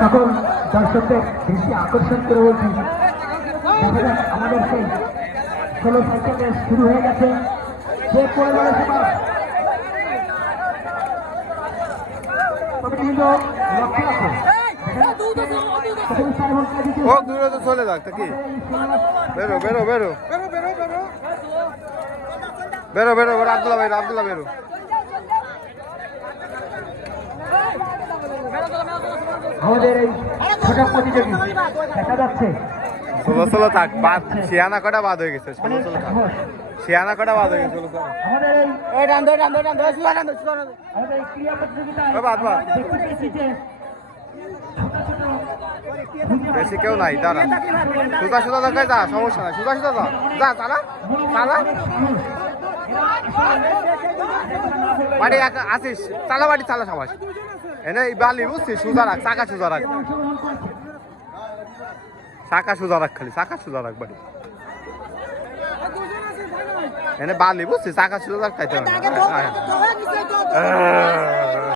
সকল দর্শকদের বেশি আকর্ষণ করে বলছি দেখা যাক আমাদের সেই ষোলো সাইকেল শুরু হয়ে গেছে। যে পরিমাণে সবার ও দূরে তো চলে যাক তা কি? বেরো বেরো বেরো। বেরো বেরো বেরো আব্দুল্লাহ বেরো আব্দুল্লাহ বেরো। আমাদের এই ছোট প্রতিযোগী দেখা যাচ্ছে। ষোলো ষোলো থাক বাদ শিয়ানা কটা বাদ হয়ে গেছে? ষোলো ষোলো থাক। শিয়ানা কটা বাদ হয়ে গেছে? বেশি কেউ নাই দাঁড়া সুতা সুতা দেখায় যা সমস্যা নাই। সুতা সুতা যা যা চালা চালা। বাড়ি একা আসিস। চালা বাড়ি চালা সবাই। এনে এই বালি বুঝছি সুজা রাখ চাকা সুজা রাখ চাকা সুজা রাখ খালি চাকা সুজা রাখ বাড়ি এনে বালি বুঝছি চাকা সোজা রাখ খাইতে তো